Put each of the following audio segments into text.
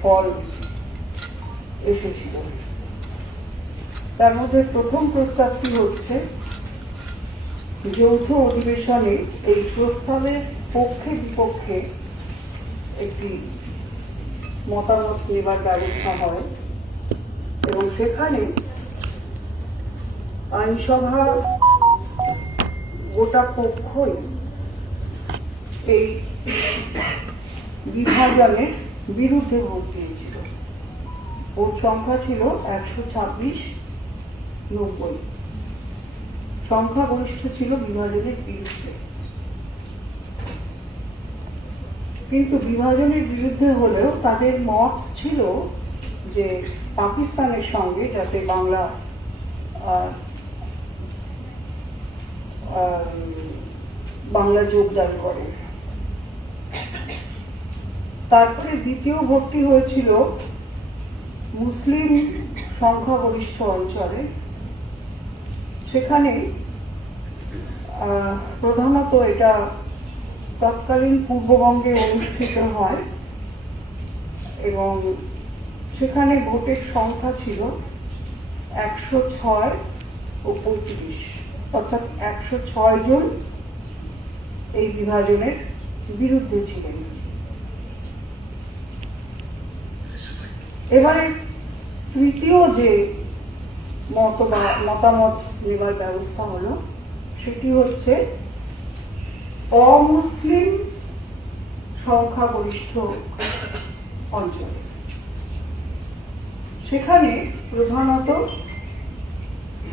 ফল এসেছিল। তার মধ্যে প্রথম প্রস্তাবটি হচ্ছে যৌথ অধিবেশনে এই প্রস্তাবের পক্ষে বিপক্ষে একটি মতামত নেবার ব্যবস্থা হয় এবং সেখানে আইনসভা গোটা পক্ষই এই বিভাজনের বিরুদ্ধে ভোট দিয়েছিল। ভোট সংখ্যা ছিল 126-90, সংখ্যাগরিষ্ঠ ছিল বিভাজনের বিরুদ্ধে। কিন্তু বিভাজনের বিরুদ্ধে হলেও তাদের মত ছিল যে পাকিস্তানের সঙ্গে যাতে বাংলা যোগদান করে। তারপরে দ্বিতীয় ভোটটি হয়েছিল মুসলিম সংখ্যাগরিষ্ঠ অঞ্চলে। সেখানে প্রধানত এটা তৎকালীন পূর্ববঙ্গে অনুষ্ঠিত হয় এবং সেখানে ভোটের সংখ্যা ছিল 106 ও 35, অর্থাৎ 106 জন এই বিভাজনের বিরুদ্ধে ছিলেন। এবারে তৃতীয় যে মতামত নেবার ব্যবস্থা হলো সেটি হচ্ছে অমুসলিম সংখ্যাগরিষ্ঠ অঞ্চলে। সেখানে প্রধানত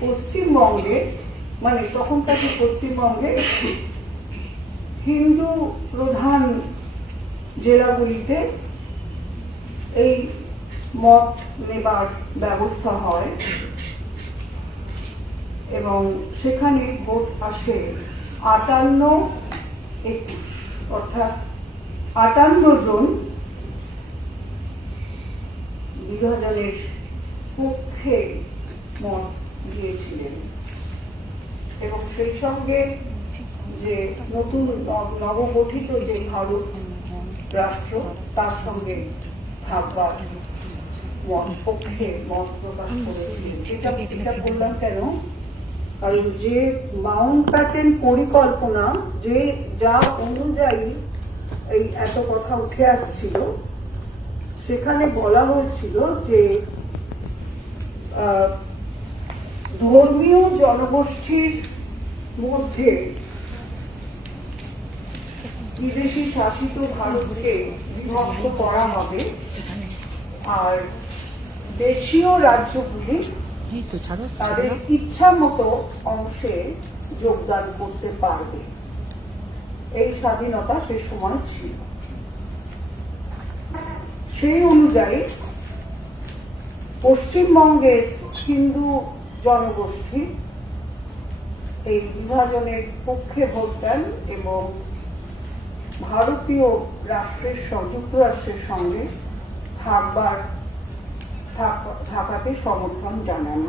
পশ্চিমবঙ্গে, মানে তখনকার পশ্চিমবঙ্গে হিন্দু প্রধান জেলাগুলিতে এই মত নেবার ব্যবস্থা হয় এবং সেখানে ভোট আসে 58-21, অর্থাৎ 58 জন বিভাজনের পক্ষে মত দিয়েছিলেন এবং সেই সঙ্গে যে নতুন নবগঠিত যে ভারত রাষ্ট্র তার সঙ্গে থাকবার পক্ষে মত প্রকাশ করেছিলেন। এটা বললাম কেন? কারণ যে মাউন্টব্যাটেন পরিকল্পনা যা অনুযায়ী এই এত কথা উঠে আসছিল, সেখানে বলা হয়েছিল যে ধর্মীয় জনগোষ্ঠীর মধ্যে বিদেশি শাসিত ভারতকে বিভক্ত করা হবে আর দেশীয় রাজ্যগুলি তাদের ইচ্ছা মতো অংশে যোগদান করতে পারবে। এই স্বাধীনতা সে সময় ছিল। সেই অনুযায়ী পশ্চিমবঙ্গের হিন্দু জনগোষ্ঠী এই বিভাজনের পক্ষে ভোট দেন এবং ভারতীয় যুক্তরাষ্ট্রের সঙ্গে থাকাতে সমর্থন জানান।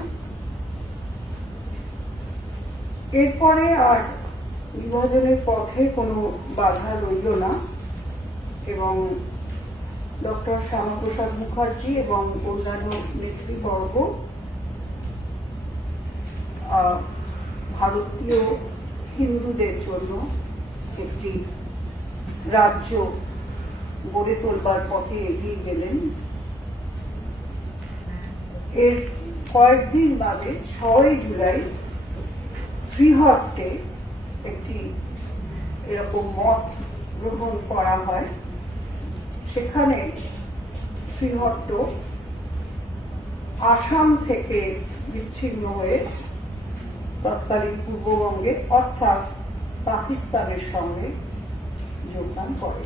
এরপরে আর বিভাজনের পথে কোনো বাধা রইল না এবং ডক্টর শ্যামাপ্রসাদ মুখার্জি এবং অন্যান্য নেতৃবর্গ ভারতীয় হিন্দুদের জন্য একটি রাজ্য গড়ে তোলবার পথে এগিয়ে গেলেন। এর কয়েকদিন বাদে 6 জুলাই শ্রীহট্টে একটি এরকম মত গ্রহণ করা হয়। সেখানে শ্রীহট্ট আসাম থেকে বিচ্ছিন্ন হয়ে তৎকালীন পূর্ববঙ্গে অর্থাৎ পাকিস্তানের সঙ্গে যোগদান করে।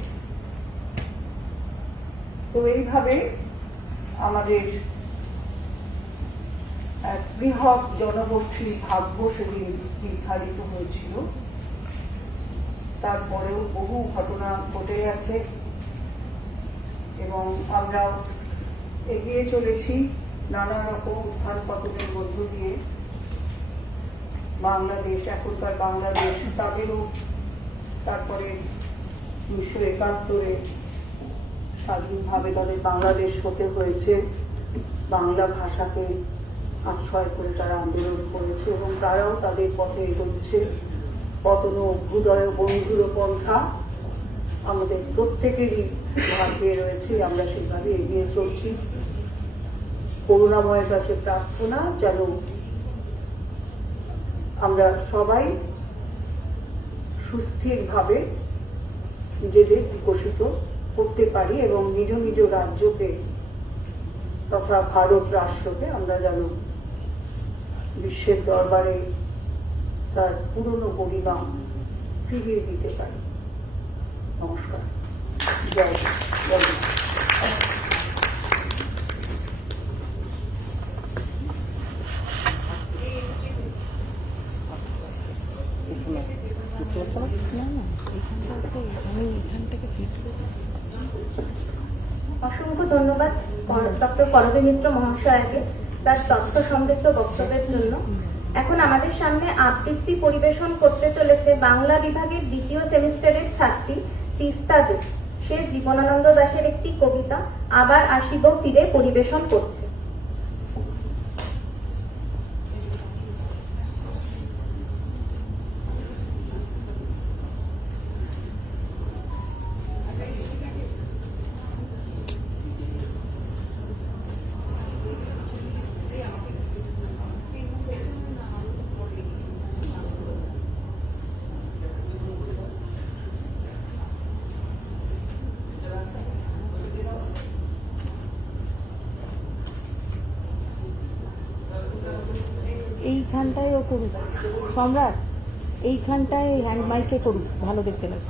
তো এইভাবে আমাদের এক বৃহৎ জনগোষ্ঠীর ভাগ্য সেদিন নির্ধারিত হয়েছিল। তারপরেও বহু ঘটনা ঘটে গেছে এবং আমরা এগিয়ে চলেছি নানা রকম উত্থান পতনের মধ্য দিয়ে। বাংলাদেশ, এখনকার বাংলাদেশ, তাদেরও তারপরে 1971 স্বাধীনভাবে তাদের বাংলাদেশ হতে হয়েছে, বাংলা ভাষাকে আশ্রয় করে তারা আন্দোলন করেছে এবং তারাও তাদের পথে এগোচ্ছে। পতন অভ্যুদয় বন্ধুর পন্থা আমাদের প্রত্যেকেরই ভাগ্যে রয়েছে, আমরা সেইভাবে এগিয়ে চলছি। করুণাময়ের কাছে প্রার্থনা যেন আমরা সবাই সুস্থিরভাবে নিজেদের বিকশিত করতে পারি এবং নিজ নিজ রাজ্যকে তথা ভারত রাষ্ট্রকে আমরা যেন বিশ্বের দরবারে তার পুরনো গরিমা ফিরিয়ে দিতে পারি। নমস্কার। জয় জয়। অসংখ্য ধন্যবাদ ডক্টর করবী মিত্র মহাশয়কে তার তথ্য সমৃদ্ধ বক্তব্যের জন্য। এখন আমাদের সামনে আবৃত্তি পরিবেশন করতে চলেছে বাংলা বিভাগের দ্বিতীয় সেমিস্টারের ছাত্রী তিস্তা দে। সে জীবনানন্দ দাশের একটি কবিতা আবার আসিব ফিরে পরিবেশন করছে। এইখানটায় ও করুক, সম্রাট এইখানটায় হ্যান্ড মাইকে করুক, ভালো দেখতে লাগে।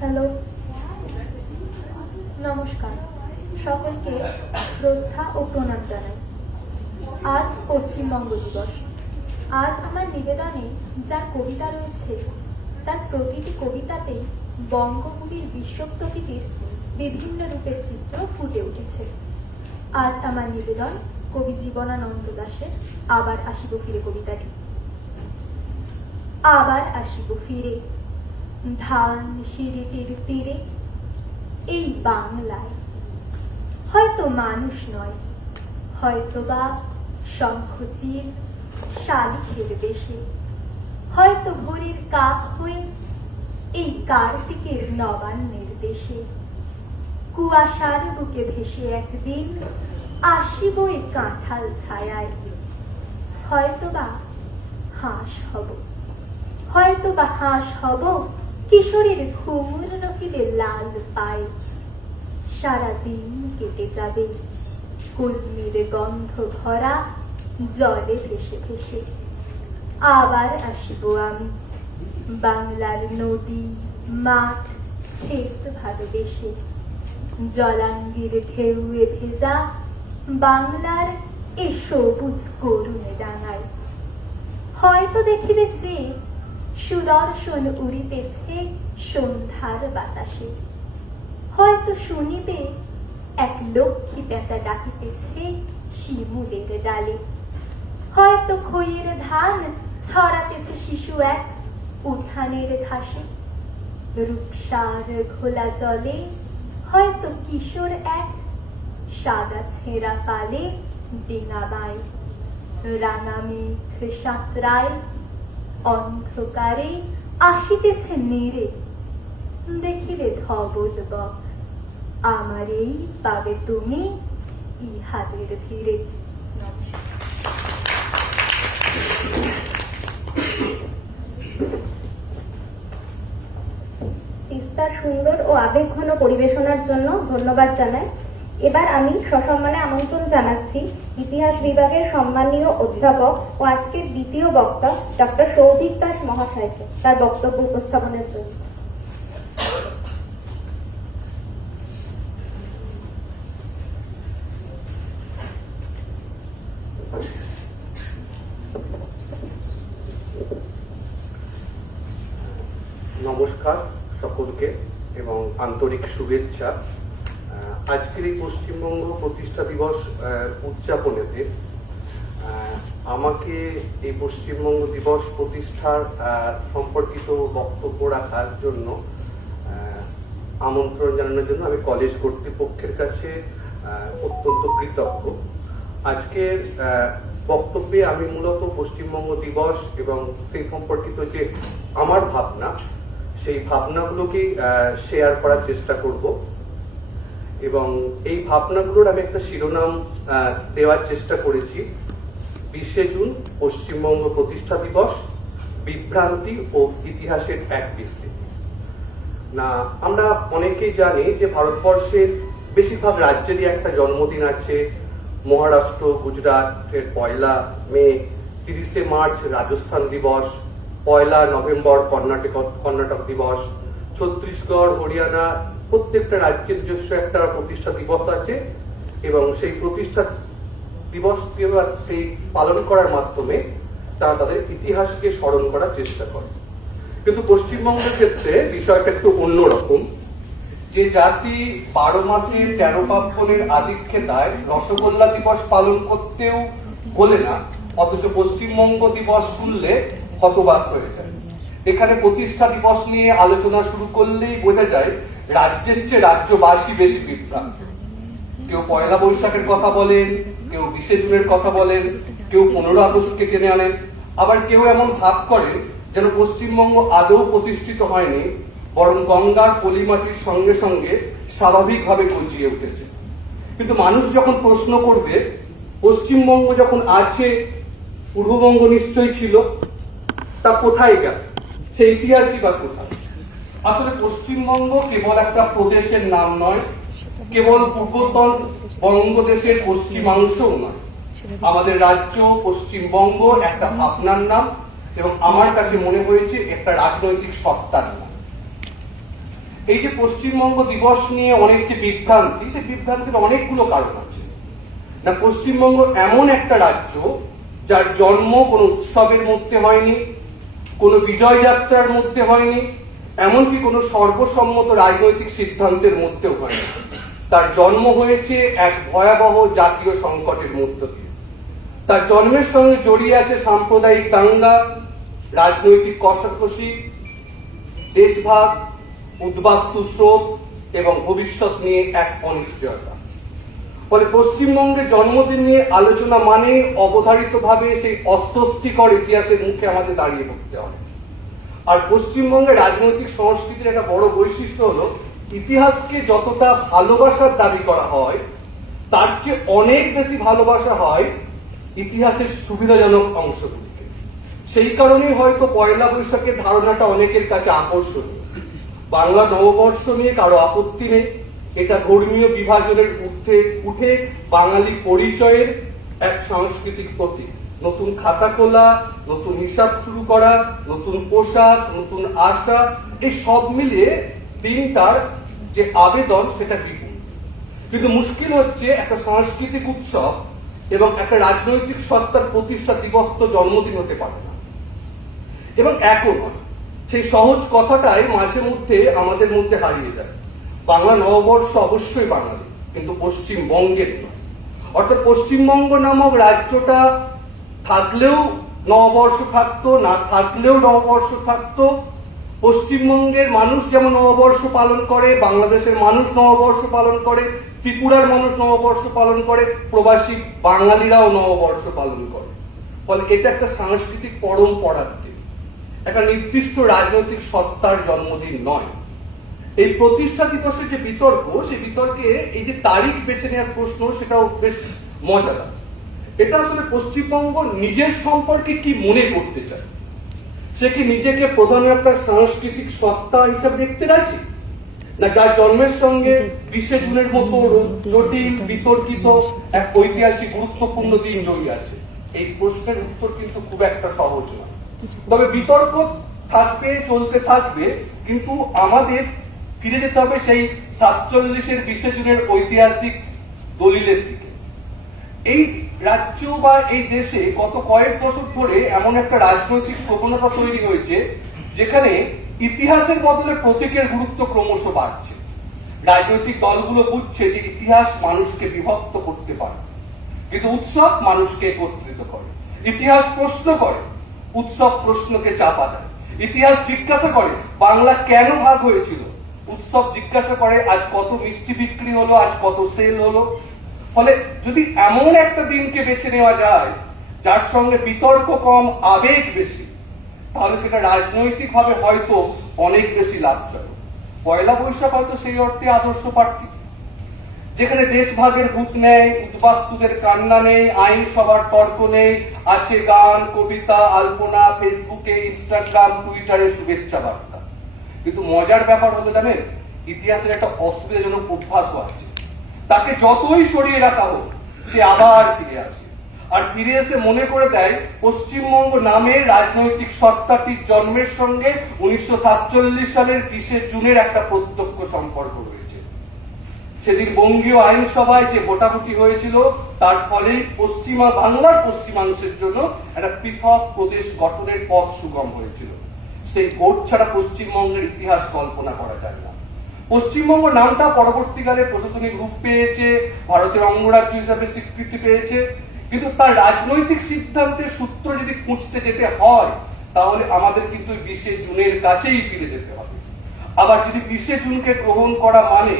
হ্যালো, নমস্কার সকলকে, শ্রদ্ধা ও প্রণাম জানাই। আজ পশ্চিমবঙ্গ দিবস। আজ আমার নিবেদনে যা কবিতা রয়েছে তার প্রতিটি কবিতাতেই বঙ্গভূমির বিশ্ব প্রকৃতির বিভিন্ন রূপের চিত্র ফুটে উঠেছে। আজ আমার নিবেদন কবি জীবনানন্দ দাশের আবার আসিব ফিরে কবিতাটি। আবার আসিব ফিরে ধান সিঁড়িটির তীরে, এই বাংলায় হয়তো মানুষ নয়, হয়তো বা শঙ্খচিল শালিখের বেশে, হয়তো ভোরের কাক হয়ে এই কার্তিকের নবান্নের দেশে, কুয়াশার বুকে ভেসে একদিন আসিব এই কাঁঠাল ছায়ায়। হয়তো বা হাঁস হব, হয়তো বা হাঁস হব কিশোরীর ঘুমুর নকিলে লাল পায়। সারাদিন কেটে যাবে কলমির গন্ধ ভরা জলে ভেসে ভেসে। আবার আসিব আমি বাংলার নদী মাঠ ক্ষেত ভালোবেসে, জলাঙ্গির ঢেউয়ে ভেজা বাংলার এ সবুজ করুণে ডাঙায়। হয়তো দেখিবে যে সুদর্শন উড়িতেছে সন্ধ্যার বাতাসে, হয়তো শুনিবে এক লক্ষ্মী পেঁচা ডাকিতেছে শিমুলের ডালে, হয়তো খইয়ের ধান ছড়াতেছে শিশু এক উঠানের ঘাসে, রূপসার ঘোলা জলে হয়তো কিশোর এক সাদা ছেঁড়া পালে ডিঙাবায়। রাঙা মেঘ সাঁতরায় অন্ধকারে আসিতেছে নেড়ে, দেখিলে ধবল বক আমারেই পাবে তুমি ইহাদের ধীরে। নমস্কার। তিস্তার সুন্দর ও আবেগঘন পরিবেশনার জন্য ধন্যবাদ জানাই। এবার আমি সসম্মানে আমন্ত্রণ জানাচ্ছি ইতিহাস বিভাগের সম্মানীয় অধ্যাপক ও আজকের দ্বিতীয় বক্তা ডক্টর সৌভিক দাস মহাশয়কে তার বক্তব্য উপস্থাপনের জন্য। নমস্কার সকলকে এবং আন্তরিক শুভেচ্ছা। আজকের এই পশ্চিমবঙ্গ প্রতিষ্ঠা দিবস উদযাপনেতে আমাকে এই পশ্চিমবঙ্গ দিবস প্রতিষ্ঠার সম্পর্কিত বক্তব্য রাখার জন্য আমন্ত্রণ জানানোর জন্য আমি কলেজ কর্তৃপক্ষের কাছে অত্যন্ত কৃতজ্ঞ। আজকের বক্তব্যে আমি মূলত পশ্চিমবঙ্গ দিবস এবং সেই সম্পর্কিত যে আমার ভাবনা, সেই ভাবনাগুলোকে শেয়ার করার চেষ্টা করব এবং এই ভাবনাগুলোর আমি একটা শিরোনাম দেওয়ার চেষ্টা করেছি, 20শে জুন পশ্চিমবঙ্গ প্রতিষ্ঠা দিবস, বিভ্রান্তি ও ইতিহাসের এক বিস্তৃতি। না, আমরা অনেকেই জানি যে ভারতবর্ষের বেশিরভাগ রাজ্যেরই একটা জন্মদিন আছে। মহারাষ্ট্র, গুজরাটের 1 মে, 30শে মার্চ রাজস্থান দিবস, 1 নভেম্বর কর্ণাটক দিবস, ছত্তিশগড়, হরিয়ানা, প্রত্যেকটা রাজ্যের নিজস্ব একটা প্রতিষ্ঠা দিবস আছে এবং সেই প্রতিষ্ঠা দিবসকে সেই পালন করার মাধ্যমে তারা তাদের ইতিহাসকে স্মরণ করার চেষ্টা করে। কিন্তু পশ্চিমবঙ্গের ক্ষেত্রে বিষয়টা একটু অন্যরকম। যে জাতি 12 মাসে 13 পার্বণের আধিক্যতায় রসগোল্লা দিবস পালন করতেও বলে না, অথচ পশ্চিমবঙ্গ দিবস শুনলে হতবাক হয়ে যায়। এখানে প্রতিষ্ঠা দিবস নিয়ে আলোচনা শুরু করলেই বোঝা যায় রাজ্যের চেয়ে রাজ্যবাসী বেশি বিভ্রান্ত। কেউ 1 বৈশাখের কথা বলেন, কেউ 20শে জুনের কথা বলেন, কেউ 15 আগস্টকে টেনে আনেন, আবার কেউ এমন ভাব করেন যেন পশ্চিমবঙ্গ আদৌ প্রতিষ্ঠিত হয়নি, বরং গঙ্গার পলিমাটির সঙ্গে সঙ্গে স্বাভাবিকভাবে গজিয়ে উঠেছে। কিন্তু মানুষ যখন প্রশ্ন করবে পশ্চিমবঙ্গ যখন আছে, পূর্ববঙ্গ নিশ্চয়ই ছিল, তা কোথায় গেল, সেই ইতিহাসই বা কোথায়? আসলে পশ্চিমবঙ্গ কেবল একটা প্রদেশের নাম নয়, কেবল পূর্বতন বঙ্গদেশের পশ্চিমাংশও নয়। আমাদের রাজ্য পশ্চিমবঙ্গ একটা ভাবনার নাম এবং আমার কাছে মনে হয়েছে একটা রাজনৈতিক সত্তার নাম। এই যে পশ্চিমবঙ্গ দিবস নিয়ে অনেক যে বিভ্রান্তি, সেই বিভ্রান্তির অনেকগুলো কারণ আছে। না, পশ্চিমবঙ্গ এমন একটা রাজ্য যার জন্ম কোনো উৎসবের মধ্যে হয়নি, কোনো বিজয় যাত্রার মধ্যে হয়নি, এমনকি কোনো সর্বসম্মত রাজনৈতিক সিদ্ধান্তের মধ্যেও হয়নি। তার জন্ম হয়েছে এক ভয়াবহ জাতীয় সংকটের মধ্য দিয়ে। তার জন্মের সঙ্গে জড়িয়ে আছে সাম্প্রদায়িক দাঙ্গা, রাজনৈতিক কষাকষি, দেশভাগ, উদ্বাস্তু স্রোত এবং ভবিষ্যৎ নিয়ে এক অনিশ্চয়তা। ফলে পশ্চিমবঙ্গের জন্মদিন নিয়ে আলোচনা মানে অবধারিতভাবে সেই অস্বস্তিকর ইতিহাসের মুখে আমাদের দাঁড়িয়ে পড়তে হয়। আর পশ্চিমবঙ্গের রাজনৈতিক সংস্কৃতির একটা বড় বৈশিষ্ট্য হলো ইতিহাসকে যতটা ভালোবাসার দাবি করা হয়, তার চেয়ে অনেক বেশি ভালোবাসা হয় ইতিহাসের সুবিধাজনক অংশগুলিকে। সেই কারণেই হয়তো 1 বৈশাখের ধারণাটা অনেকের কাছে আকর্ষণীয়। বাংলা নববর্ষ নিয়ে কারো আপত্তি নেই, এটা ধর্মীয় বিভাজনের উঠে বাঙালি পরিচয়ের এক সাংস্কৃতিক প্রতীক। নতুন খাতা খোলা, নতুন হিসাব শুরু করা, নতুন পোশাক, নতুন আশা, এই সব মিলিয়ে দিনটার যে আবেদন সেটা বিপুল। কিন্তু মুশকিল হচ্ছে একটা সাংস্কৃতিক উৎসব এবং একটা রাজনৈতিক সত্তার প্রতিষ্ঠা দিবস তো জন্মদিন হতে পারে না, এবং একও নয়। সেই সহজ কথাটাই মাঝে মধ্যে আমাদের মধ্যে হারিয়ে যায়। বাংলা নববর্ষ অবশ্যই বাঙালি, কিন্তু পশ্চিমবঙ্গের নয়। অর্থাৎ পশ্চিমবঙ্গ নামক রাজ্যটা থাকলেও নববর্ষ থাকতো, না থাকলেও নববর্ষ থাকতো। পশ্চিমবঙ্গের মানুষ যেমন নববর্ষ পালন করে, বাংলাদেশের মানুষ নববর্ষ পালন করে, ত্রিপুরার মানুষ নববর্ষ পালন করে, প্রবাসী বাঙালিরাও নববর্ষ পালন করে। ফলে এটা একটা সাংস্কৃতিক পরম্পরার দিন, একটা নির্দিষ্ট রাজনৈতিক সত্তার জন্মদিন নয়। এই প্রতিষ্ঠা দিবসের যে বিতর্ক, সেই বিতর্কে এই যে তারিখ বেছে নেওয়ার প্রশ্ন, সেটাও বেশ মজাদার। এটা আসলে পশ্চিমবঙ্গ নিজের সম্পর্কে কি মনে করতে চায়। সে কি নিজেকে প্রধান একটা সাংস্কৃতিক সত্তা হিসাবে দেখতে রাজি, না যার জন্মের সঙ্গে 20শে জুনের মতো জটিল বিতর্কিত এক ঐতিহাসিক গুরুত্বপূর্ণ দিন জড়িয়ে আছে? এই প্রশ্নের উত্তর কিন্তু খুব একটা সহজ নয়। তবে বিতর্ক থাকবে, চলতে থাকবে, কিন্তু আমাদের ফিরে যেতে হবে সেই 47-এর 20শে জুনের ঐতিহাসিক দলিলের দিকে। এই রাজ্য বা এই দেশে গত কয়েক দশক ধরে এমন একটা রাজনৈতিক প্রবণতা তৈরি হয়েছে যেখানে ইতিহাসের বদলে প্রতীকের গুরুত্ব ক্রমশ বাড়ছে। রাজনৈতিক দলগুলো বুঝছে যে ইতিহাস মানুষকে বিভক্ত করতে পারে, কিন্তু উৎসব মানুষকে একত্রিত করে। ইতিহাস প্রশ্ন করে, উৎসব প্রশ্নকে চাপা দেয়। ইতিহাস জিজ্ঞাসা করে বাংলা কেন ভাগ হয়েছিল, উৎসব জিজ্ঞাসা করে আজ কত মিষ্টি বিক্রি হলো, আজ কত সেল হলো। ফলে যদি এমন একটা দিনকে বেছে নেওয়া যায় যার সঙ্গে বিতর্ক কম, আবেগ বেশি, তাহলে সেটা রাজনৈতিকভাবে হয়তো অনেক বেশি লাভজনক। পয়লা বৈশাখ হয়তো সেই অর্থে আদর্শ প্রার্থী, যেখানে দেশভাগের ভূত নেই, উদ্বাস্তুদের কান্না নেই, আইন সভার তর্ক নেই, আছে গান, কবিতা, আলপনা, ফেসবুকে, ইনস্টাগ্রাম, টুইটারে শুভেচ্ছা বার্তা। কিন্তু মজার ব্যাপার হলো জানেন, ইতিহাসের একটা অসুবিধাজনক অভ্যাসও আছে। তাকে যতই সরিয়ে রাখা হোক সে আবার ফিরে আসে, আর ফিরে এসে মনে করে দেয় পশ্চিমবঙ্গ নামের রাজনৈতিক সত্তাটির জন্মের সঙ্গে 1947 সালের 20 জুনের একটা প্রত্যক্ষ সম্পর্ক রয়েছে। সেদিন বঙ্গীয় আইনসভায় যে ভোটাভুটি হয়েছিল তার ফলে পশ্চিমা বাংলার পশ্চিমাংশের জন্য একটা পৃথক প্রদেশ গঠনের পথ সুগম হয়েছিল। সেই ভোট ছাড়া পশ্চিমবঙ্গের ইতিহাস কল্পনা করা যায় না। পশ্চিমবঙ্গ নামটা পরবর্তীকালে প্রশাসনিক রূপ পেয়েছে, ভারতের অঙ্গরাজ্য হিসাবে স্বীকৃতি পেয়েছে, কিন্তু তার রাজনৈতিক সিদ্ধান্তের সূত্র যদি খুঁজতে যেতে হয় তাহলে আমাদের কিন্তু 20 জুনের কাছেই ফিরে যেতে হবে। আবার যদি 20 জুনকে গ্রহণ করা মানে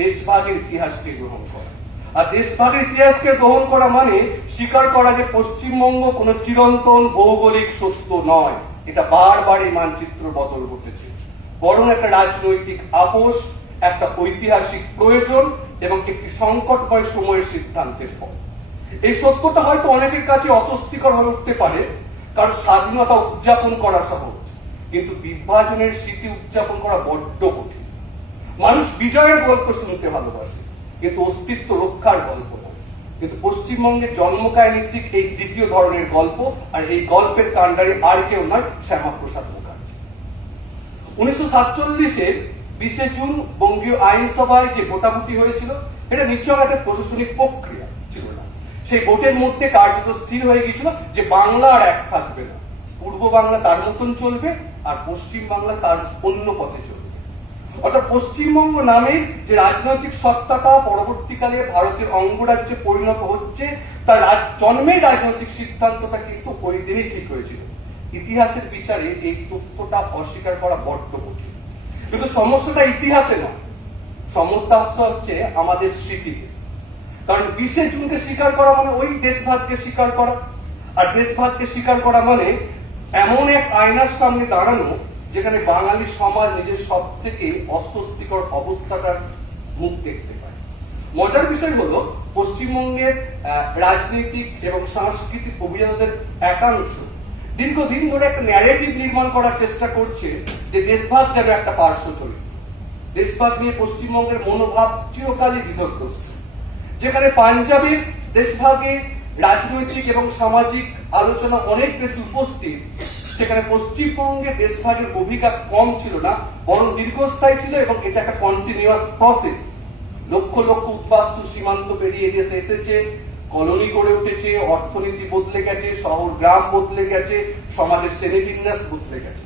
দেশভাগের ইতিহাসকে গ্রহণ করা, আর দেশভাগের ইতিহাসকে গ্রহণ করা মানে স্বীকার করা যে পশ্চিমবঙ্গ কোনো চিরন্তন ভৌগোলিক সত্য নয়, এটা বারবার এই মানচিত্র বদল ঘটেছে, বরং একটা রাজনৈতিক আপোষ, একটা ঐতিহাসিক প্রয়োজন এবং একটি সংকটময় সময়ের সিদ্ধান্তের পর। এই সত্যটা হয়তো অনেকের কাছে অস্বস্তিকর হয়ে উঠতে পারে, কারণ স্বাধীনতা উদযাপন করা সহজ, কিন্তু বিভাজনের স্মৃতি উদযাপন করা বড্ড কঠিন। মানুষ বিজয়ের গল্প শুনতে ভালোবাসে, কিন্তু অস্তিত্ব রক্ষার গল্প না। কিন্তু পশ্চিমবঙ্গের জন্মকাহিনী ঠিক এই দ্বিতীয় ধরনের গল্প, আর এই গল্পের কাণ্ডারি আর কেউ নয়, শ্যামাপ্রসাদ মুখার্জি। 1947-এর 20 জুন বঙ্গীয় আইনসভায় যে ভোটাভুটি হয়েছিল এটা নিশ্চয় একটা প্রশাসনিক প্রক্রিয়া ছিল না। সেই ভোটের মধ্যে কার্যত স্থির হয়ে গিয়েছিল যে বাংলা আর এক থাকবে না, পূর্ব বাংলা তার মতন চলবে আর পশ্চিম বাংলা তার অন্য পথে চলবে। অর্থাৎ পশ্চিমবঙ্গ নামের যে রাজনৈতিক সত্তাটা পরবর্তীকালে ভারতের অঙ্গরাজ্যে পরিণত হচ্ছে, তার জন্মের রাজনৈতিক সিদ্ধান্তটা কিন্তু ওই দিনই ঠিক হয়েছিল। ইতিহাসের বিচারে এই তথ্যটা অস্বীকার করা বড্ড কঠিন। কিন্তু সমস্যাটা ইতিহাসে নয়, সমস্যা হচ্ছে আমাদের স্মৃতিতে। কারণ 20 জুনকে স্বীকার করা মানে ওই দেশভাগকে স্বীকার করা, আর দেশভাগকে স্বীকার করা মানে এমন এক আয়নার সামনে দাঁড়ানো যেখানে বাঙালি সমাজ নিজের সব থেকে অস্বস্তিকর অবস্থাটার মুখ দেখতে পায়। মজার বিষয় হলো পশ্চিমবঙ্গের রাজনৈতিক এবং সাংস্কৃতিক অভিযানদের একাংশ দীর্ঘদিন ধরে একটা ন্যারেটিভ নির্মাণ করার চেষ্টা করছে যে দেশভাগ যেন একটা পার্শ্ব চরিত্র। দেশভাগ নিয়ে পশ্চিমবঙ্গের মনোভাব চিরকালই দ্বিধাগ্রস্ত। যেখানে পাঞ্জাবের দেশভাগে রাজনৈতিক এবং সামাজিক আলোচনা অনেক বেশি উপস্থিত, সেখানে পশ্চিমবঙ্গে দেশভাগের ভূমিকা কম ছিল না, বরং দীর্ঘস্থায়ী ছিল এবং এটা একটা কন্টিনিউয়াস প্রসেস। লক্ষ লক্ষ উদ্বাস্তু সীমান্ত পেরিয়ে দেশে এসেছে, কলোনি গড়ে উঠেছে, অর্থনীতি বদলে গেছে, শহর গ্রাম বদলে গেছে, সমাজের শ্রেণীবিন্যাস বদলে গেছে।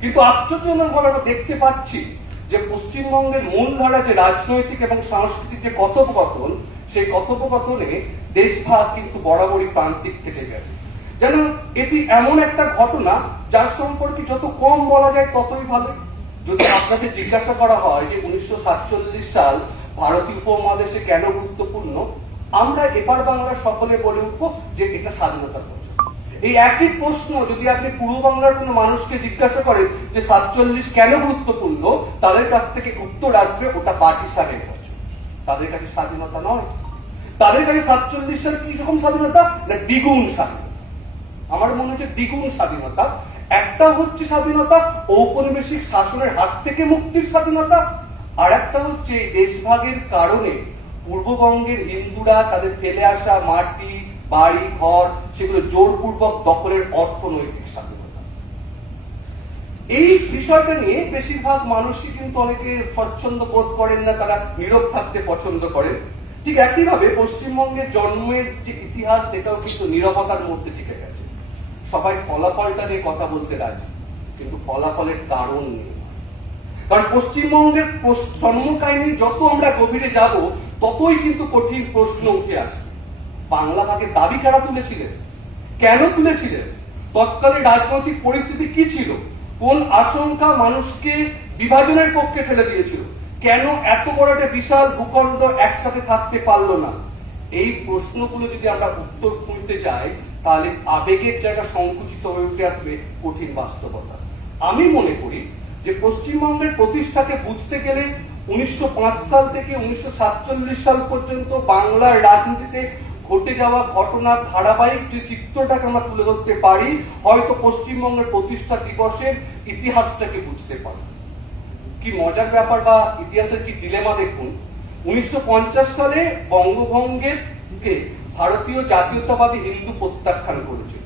কিন্তু আশ্চর্যজনকভাবে আমরা দেখতে পাচ্ছি যে পশ্চিমবঙ্গের মূলধারা যে রাজনৈতিক এবং সাংস্কৃতিক যে কথোপকথন, সেই কথোপকথনে দেশভাগ কিন্তু বরাবরই প্রান্তিক থেকে গেছে। যেন এটি এমন একটা ঘটনা যার সম্পর্কে যত কম বলা যায় ততই ভালো। যদি আপনাকে জিজ্ঞাসা করা হয় যে 1947 সাল ভারতীয় উপমহাদেশে কেন গুরুত্বপূর্ণ, আমরা এপার বাংলার সকলে বলে উঠবো যে এটা স্বাধীনতার বছর। এই একই প্রশ্ন যদি আপনি পূর্ব বাংলার কোনো মানুষকে জিজ্ঞাসা করেন যে 47 কেন গুরুত্বপূর্ণ, তাদের কাছ থেকে উত্তর আসবে ওটা পার্টিশনের বছর। তাদের কাছে স্বাধীনতা নয়, তাদের কাছে 47 সাল কি রকম স্বাধীনতা না দ্বিগুণ স্বাধীনতা। আমার মনে হচ্ছে দ্বিগুণ স্বাধীনতা। একটা হচ্ছে স্বাধীনতা ঔপনিবেশিক শাসনের হাত থেকে মুক্তির স্বাধীনতা, আর একটা হচ্ছে এই দেশভাগের কারণে পূর্ববঙ্গের হিন্দুরা তাদের ফেলে আসা মাটি, বাড়ি, ঘর সেগুলো জোরপূর্বক দখলের অর্থনৈতিক স্বাধীনতা। এই বিষয়টা নিয়ে বেশিরভাগ মানুষই কিন্তু অনেকে স্বচ্ছন্দ বোধ করেন না, তারা নীরব থাকতে পছন্দ করেন। ঠিক একইভাবে পশ্চিমবঙ্গের জন্মের যে ইতিহাস সেটাও কিন্তু নীরবতার মধ্যে টিকে গেছে। সবাই ফলাফলটা নিয়ে কথা বলতে রাজি, কিন্তু ফলাফলের কারণ নেই। কারণ পশ্চিমবঙ্গের জন্ম কাহিনী যত আমরা গভীরে যাব ততই কিন্তু কঠিন প্রশ্ন উঠে আসে। বাংলা ভাগের দাবি কারা তুলেছিলেন? কেন তুলেছিলেন? তৎকালীন রাজনৈতিক পরিস্থিতি কি ছিল? কোন আশঙ্কা মানুষকে বিভাজনের পক্ষে ঠেলে দিয়েছিল? কেন এত বড় একটা বিশাল ভূখণ্ড একসাথে থাকতে পারলো না? এই প্রশ্নগুলো যদি আমরা উত্তর খুঁজতে যাই, তাহলে আবেগের জায়গা সংকুচিত হয়ে উঠে আসবে কঠিন বাস্তবতা। আমি মনে করি যে পশ্চিমবঙ্গের প্রতিষ্ঠাকে বুঝতে গেলে 1905 সাল থেকে 1947 সাল পর্যন্ত বাংলার রাজনীতিতে ঘটে যাওয়া ঘটনার ধারাবাহিক যে চিত্রটাকে আমরা তুলে ধরতে পারি, হয়তো পশ্চিমবঙ্গের প্রতিষ্ঠা দিবসের ইতিহাসটাকে বুঝতে পারি। কি মজার ব্যাপার বা ইতিহাসের কি ডিলেমা দেখুন। 1950 সালে বঙ্গভঙ্গের ভারতীয় জাতীয়তাবাদী হিন্দু প্রত্যাখ্যান করেছিল।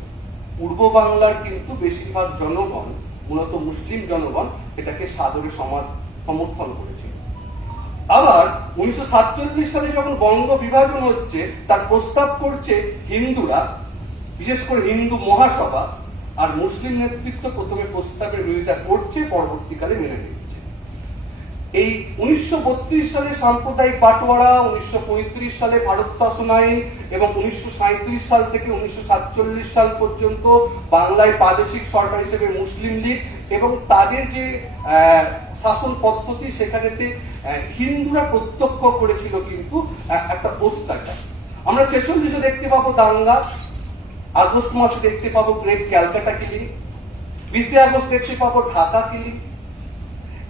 পূর্ব বাংলার কিন্তু বেশিরভাগ জনগণ, মূলত মুসলিম জনগণ, এটাকে সাদরে সমর্থন করেছিল। আবার 1947 সালে যখন বঙ্গ বিভাজন হচ্ছে, তার প্রস্তাব করছে হিন্দুরা, বিশেষ করে হিন্দু মহাসভা, আর মুসলিম নেতৃত্ব প্রথমে প্রস্তাবের বিরোধিতা করছে, পরবর্তীকালে মেনে নিচ্ছে। এই 1932 সালে সাম্প্রদায়িক বাটোয়ারা, 1935 সালে ভারত শাসন আইন এবং 1937 সাল থেকে 1947 সাল পর্যন্ত বাংলায় প্রাদেশিক সরকার হিসেবে মুসলিম লীগ এবং তাদের যে শাসন পদ্ধতি, সেখানেতে হিন্দুরা প্রত্যক্ষ করেছিল কিন্তু একটা অত্যাচার। আমরা 46-এ দেখতে পাবো দাঙ্গা, আগস্ট মাসে দেখতে পাবো গ্রেট ক্যালকাটা কিলিং, 20 আগস্ট দেখতে পাবো ঢাকা কিলিং।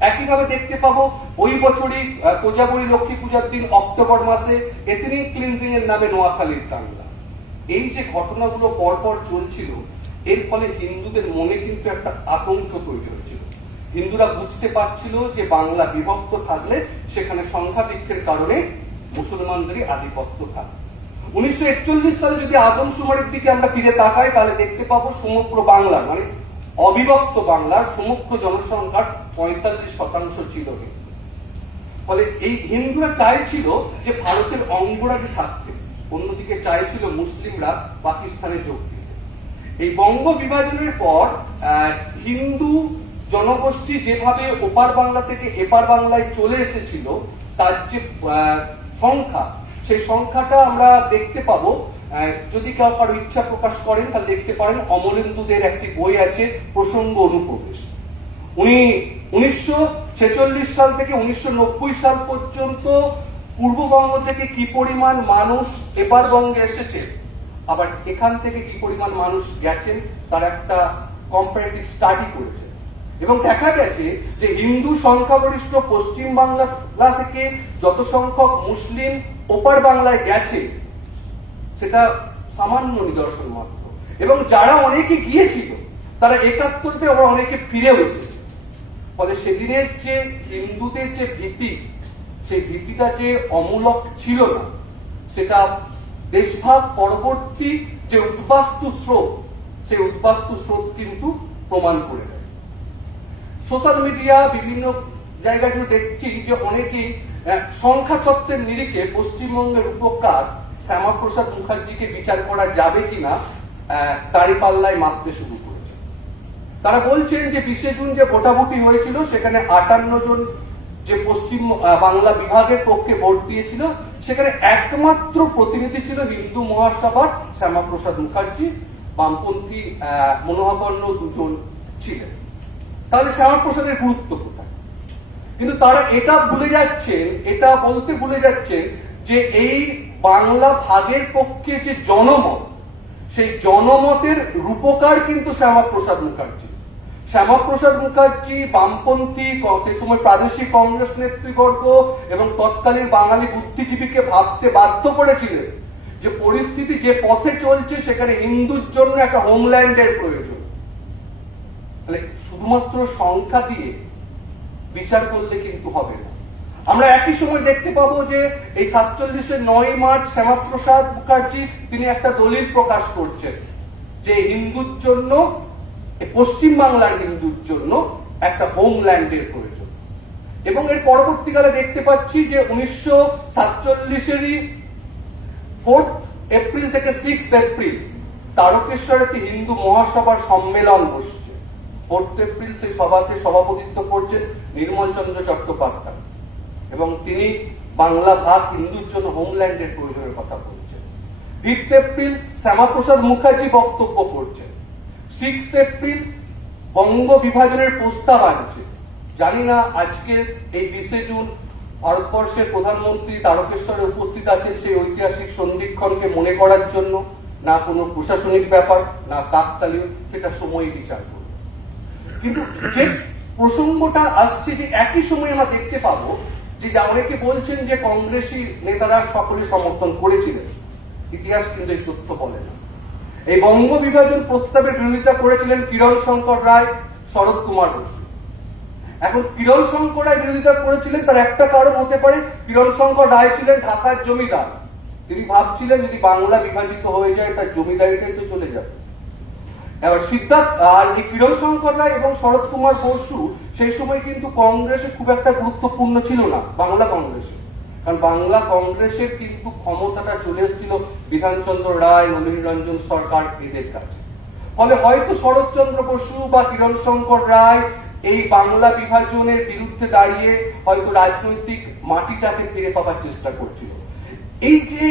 একইভাবে দেখতে পাবো ওই বছরই কোজাগরী লক্ষ্মী পূজার দিন অক্টোবর মাসে এথনিক ক্লিনজিং এর নামে নোয়াখালীর দাঙ্গা। এই যে ঘটনাগুলো পরপর চলছিল, এর ফলে হিন্দুদের মনে কিন্তু একটা আতঙ্ক তৈরি হয়েছিল। হিন্দুরা বুঝতে পারছিল যে বাংলা বিভক্ত থাকলে সেখানে সংখ্যাধিক্যের কারণে মুসলমানদেরই আধিপত্য থাকবে। 1941 সালে যদি আদমশুমারির দিকে আমরা ফিরে তাকাই, তাহলে দেখতে পাবো সমগ্র বাংলার, মানে অবিভক্ত বাংলার সমগ্র জনসংখ্যার 45% ছিল হিন্দু। ফলে এই হিন্দুরা চাইছিল যে ভারতের অঙ্গরাজ্যে থাকতে, অন্যদিকে চাইছিল মুসলিমরা পাকিস্তানে যোগ দিতে। এই বঙ্গ বিভাজনের পর হিন্দু জনগোষ্ঠী যেভাবে ওপার বাংলা থেকে এপার বাংলায় চলে এসেছিল, তার যে সংখ্যা, সেই সংখ্যাটা আমরা দেখতে পাবো। যদি কেউ কারো ইচ্ছা প্রকাশ করেন, তাহলে দেখতে পারেন অমলেন্দুদের একটি বই আছে, প্রসঙ্গ অনুপ্রবেশ। উনি 1946 সাল থেকে 1990 সাল পর্যন্ত পূর্ববঙ্গ থেকে কি পরিমাণ মানুষ এপার বঙ্গে এসেছে, আবার এখান থেকে কি পরিমাণ মানুষ গেছেন, তার একটা কম্পারেটিভ স্টাডি করেছে। এবং দেখা গেছে যে হিন্দু সংখ্যাগরিষ্ঠ পশ্চিম বাংলা থেকে যত সংখ্যক মুসলিম ওপার বাংলায় গেছে, সেটা সামান্য নিদর্শন মাত্র। এবং যারা অনেকে গিয়েছিল, তারা 71-তে আবার অনেকে ফিরেও এসেছে। ফলে সেদিনের যে হিন্দুদের যে ভীতি, সেই ভীতিটা যে অমূলক ছিল না, সেটা দেশভাগ পরবর্তী যে উদ্বাস্তু স্রোত, সেই উদ্বাস্তু স্রোত কিন্তু প্রমাণ করে দেয়। সোশ্যাল মিডিয়া বিভিন্ন জায়গায় দেখছি যে অনেকেই সংখ্যা তত্ত্বের নিরিখে পশ্চিমবঙ্গের উপকার শ্যামাপ্রসাদ মুখার্জিকে বিচার করা যাবে কিনা দাঁড়িপাল্লায় মাপতে শুরু করেছে। তারা বলছেন যে 20 জুন যে ভোটাভুটি হয়েছিল, সেখানে 58 জন যে পশ্চিম বাংলা বিভাগের পক্ষে ভোট দিয়েছিল, সেখানে একমাত্র প্রতিনিধি ছিল হিন্দু মহাসভার শ্যামাপ্রসাদ মুখার্জি, বামপন্থী মনোভাবাপন্ন 2 জন ছিলেন। তাহলে শ্যামাপ্রসাদের গুরুত্ব কোথায়? কিন্তু তারা এটা ভুলে যাচ্ছেন, এটা বলতে ভুলে যাচ্ছেন যে এই বাংলা ভাগের পক্ষে যে জনমত, সেই জনমতের রূপকার কিন্তু শ্যামাপ্রসাদ মুখার্জি। শ্যামাপ্রসাদ মুখার্জি বামপন্থী, সেই সময় প্রাদেশিক কংগ্রেস নেতৃবর্গ এবং তৎকালীন বাঙালি বুদ্ধিজীবীকে ভাবতে বাধ্য করেছিলেন যে পরিস্থিতি যে পথে চলছে, সেখানে হিন্দুর জন্য একটা হোমল্যান্ডের প্রয়োজন। তাহলে শুধুমাত্র সংখ্যা দিয়ে বিচার করলে কিন্তু হবে না। আমরা একই সময় দেখতে পাবো যে এই 47-এর 9 মার্চ শ্যামাপ্রসাদ মুখার্জি তিনি একটা দলিল প্রকাশ করছেন যে হিন্দুর জন্য, পশ্চিম বাংলার হিন্দুর জন্য একটা হোমল্যান্ডের প্রয়োজন। এবং এর পরবর্তীকালে দেখতে পাচ্ছি যে 1947-এরই 4 এপ্রিল থেকে 6 এপ্রিল তারকেশ্বরে একটি হিন্দু মহাসভার সম্মেলন বসছে। 4 এপ্রিল সেই সভাতে সভাপতিত্ব করছেন নির্মল চন্দ্র চট্টোপাধ্যায় এবং তিনি বাংলা ভাগ হিন্দুর জন্য হোমল্যান্ডের প্রয়োজনের কথা বলছেন। 5th এপ্রিল শ্যামাপ্রসাদ মুখার্জি বক্তব্য করছেন, 6th এপ্রিল বঙ্গ বিভাজনের প্রস্তাব আনছে। জানি না আজকে এই 20 জুন ভারতবর্ষের প্রধানমন্ত্রী তারকেশ্বরে উপস্থিত আছেন সেই ঐতিহাসিক সন্ধিক্ষণকে মনে করার জন্য, না কোনো প্রশাসনিক ব্যাপার, না কাকতালীয়, সেটা সময়ই বিচার করবে। কিন্তু যে প্রসঙ্গটা আসছে, যে একই সময় আমরা দেখতে পাবো যে অনেকে বলছেন যে কংগ্রেসী নেতারা সকলে সমর্থন করেছিলেন, ইতিহাস কিন্তু এই তথ্য বলে না। এই বঙ্গ বিভাজন প্রস্তাবের বিরোধিতা করেছিলেন কিরণ শঙ্কর রায়, শরৎ কুমার বসু। এখন কিরণ শঙ্কর রায় বিরোধিতা করেছিলেন, তার একটা কারণ হতে পারে কিরণ শঙ্কর রায় ছিলেন ঢাকার জমিদার। তিনি ভাবছিলেন যদি বাংলা বিভাজিত হয়ে যায় তার জমিদারিটাই তো চলে যাবে। এবার সিদ্ধার্থ আর এই কিরণ শঙ্কর রায় এবং শরৎ কুমার বসু সেই সময় কিন্তু কংগ্রেসে খুব একটা গুরুত্বপূর্ণ ছিল না, বাংলা কংগ্রেসে। কারণ বাংলা কংগ্রেসের কিন্তু ক্ষমতাটা চলে এসেছিল বিধানচন্দ্র রায়, নলিনী রঞ্জন সরকার এদের কাছে। ফলে হয়তো শরৎচন্দ্র বসু বা কিরণ শঙ্কর রায় এই বাংলা বিভাজনের বিরুদ্ধে দাঁড়িয়ে হয়তো রাজনৈতিক মাটিটাকে ফিরে পাবার চেষ্টা করছিল। এই যে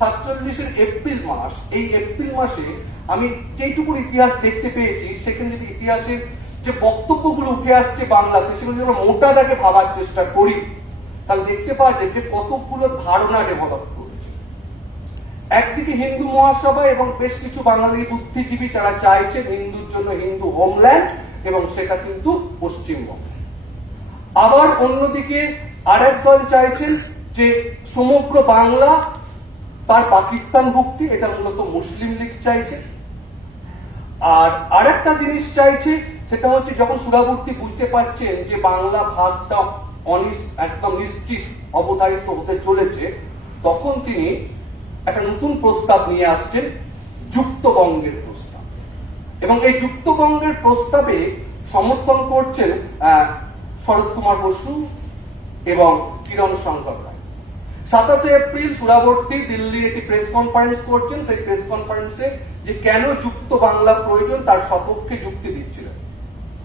47-এর এপ্রিল মাস, এই এপ্রিল মাসে আমি যেটুকু ইতিহাস দেখতে পেয়েছি, সেখানে যদি ইতিহাসের যে বক্তব্যগুলো উঠে আসছে বাংলাতে, সেগুলো যদি আমরা মোটাটাকে ভাবার চেষ্টা করি, তাহলে দেখতে পাওয়া যায় যে কতগুলো ধারণা ডেভেলপ করেছে। একদিকে হিন্দু মহাসভা এবং বেশ কিছু বাঙালি বুদ্ধিজীবী যারা চাইছেন হিন্দুর জন্য হিন্দু হোমল্যান্ড, এবং সেটা কিন্তু পশ্চিমবঙ্গ। আবার অন্যদিকে আরেক দল চাইছেন যে সমগ্র বাংলা তার পাকিস্তান ভুক্তি, এটা মূলত মুসলিম লীগ চাইছে। আর আরেকটা জিনিস চাইছে, সেটা হচ্ছে যখন সুরাবর্তী বুঝতে পারছেন যে বাংলা ভাগটা একদম নিশ্চিত অবধারিত হতে চলেছে, তখন তিনি একটা নতুন প্রস্তাব নিয়ে আসছেন, যুক্তবঙ্গের প্রস্তাব। এবং এই যুক্তবঙ্গের প্রস্তাবে সমর্থন করছেন শরৎ কুমার বসু এবং কিরণ শঙ্কর রায়। 27 এপ্রিল সুরাবর্তী দিল্লির একটি প্রেস কনফারেন্স করছেন। সেই প্রেস কনফারেন্সে যে কেন যুক্ত বাংলা প্রয়োজন তার সপক্ষে যুক্তি দিচ্ছিলেন।